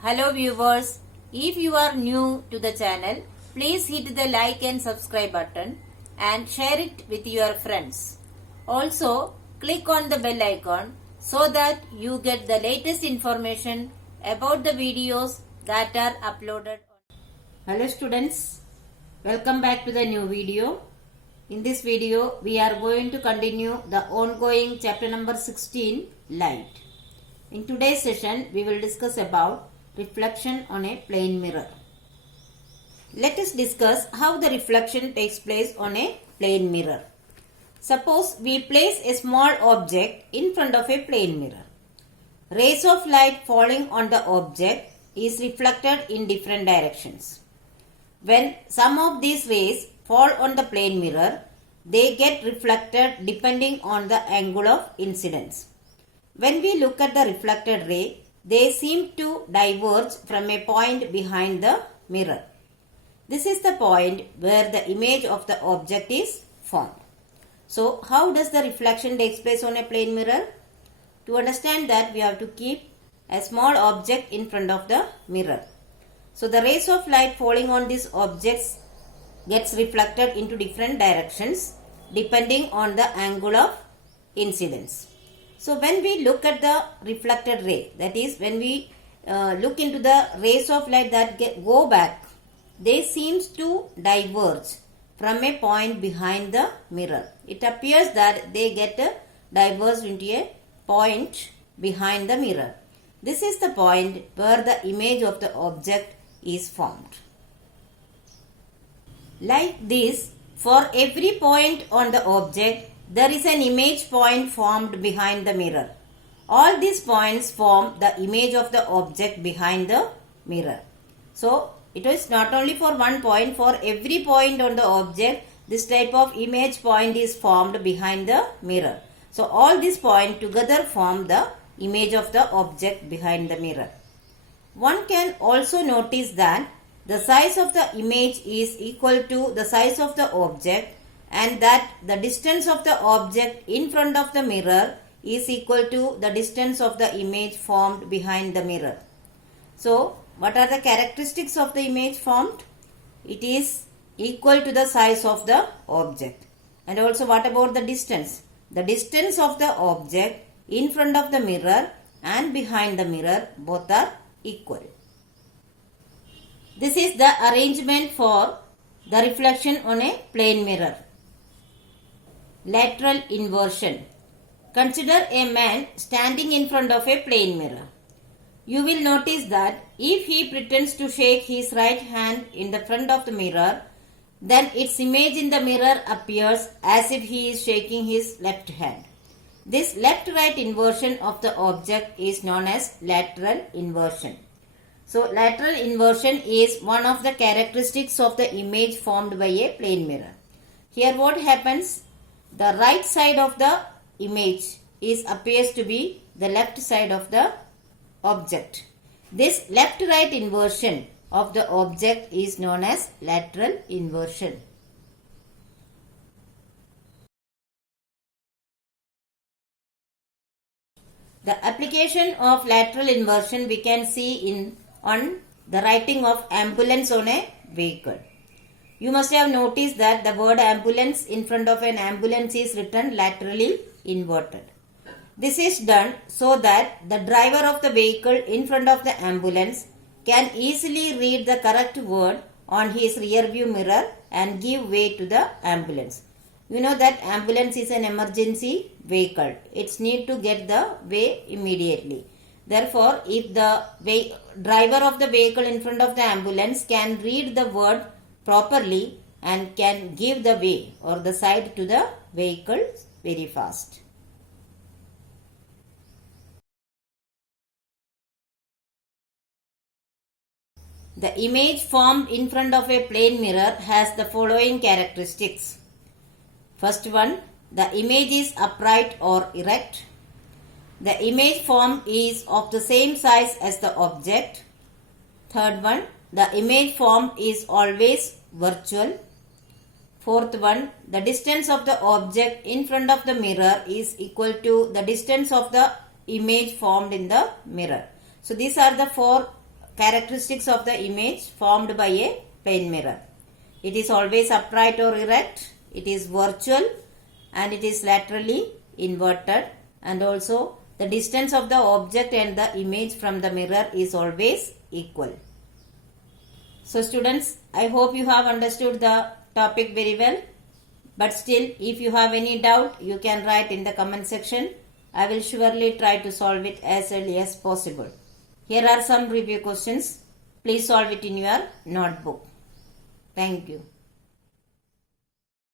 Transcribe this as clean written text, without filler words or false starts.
Hello viewers, if you are new to the channel, please hit the like and subscribe button and share it with your friends. Also, click on the bell icon so that you get the latest information about the videos that are uploaded. Hello students, welcome back to the new video. In this video, we are going to continue the ongoing chapter number 16, Light. In today's session, we will discuss about reflection on a plane mirror. Let us discuss how the reflection takes place on a plane mirror. Suppose we place a small object in front of a plane mirror. Rays of light falling on the object is reflected in different directions. When some of these rays fall on the plane mirror, they get reflected depending on the angle of incidence. When we look at the reflected ray, they seem to diverge from a point behind the mirror. This is the point where the image of the object is formed. So, how does the reflection take place on a plane mirror? To understand that, we have to keep a small object in front of the mirror. So, the rays of light falling on these objects gets reflected into different directions depending on the angle of incidence. So, when we look at the reflected ray, that is when we look into the rays of light that go back, they seem to diverge from a point behind the mirror. It appears that they get diverged into a point behind the mirror. This is the point where the image of the object is formed. Like this, for every point on the object, there is an image point formed behind the mirror. All these points form the image of the object behind the mirror. So, it is not only for one point, for every point on the object, this type of image point is formed behind the mirror. So, all these points together form the image of the object behind the mirror. One can also notice that the size of the image is equal to the size of the object, and that the distance of the object in front of the mirror is equal to the distance of the image formed behind the mirror. So, what are the characteristics of the image formed? It is equal to the size of the object. And also, what about the distance? The distance of the object in front of the mirror and behind the mirror both are equal. This is the arrangement for the reflection on a plane mirror. Lateral inversion. Consider a man standing in front of a plane mirror. You will notice that if he pretends to shake his right hand in the front of the mirror, then its image in the mirror appears as if he is shaking his left hand. This left-right inversion of the object is known as lateral inversion. So, lateral inversion is one of the characteristics of the image formed by a plane mirror. Here what happens? The right side of the image appears to be the left side of the object. This left-right inversion of the object is known as lateral inversion. The application of lateral inversion we can see on the writing of ambulance on a vehicle. You must have noticed that the word ambulance in front of an ambulance is written laterally inverted. This is done so that the driver of the vehicle in front of the ambulance can easily read the correct word on his rear view mirror and give way to the ambulance. You know that ambulance is an emergency vehicle. It's need to get the way immediately. Therefore, if the driver of the vehicle in front of the ambulance can read the word properly and can give the way or the side to the vehicle very fast. The image formed in front of a plane mirror has the following characteristics. First one, the image is upright or erect. The image formed is of the same size as the object. Third one, the image formed is always virtual. Fourth one, the distance of the object in front of the mirror is equal to the distance of the image formed in the mirror. So these are the four characteristics of the image formed by a plane mirror. It is always upright or erect, it is virtual, and it is laterally inverted, and also the distance of the object and the image from the mirror is always equal. So students, I hope you have understood the topic very well. But still, if you have any doubt, you can write in the comment section. I will surely try to solve it as early as possible. Here are some review questions. Please solve it in your notebook. Thank you.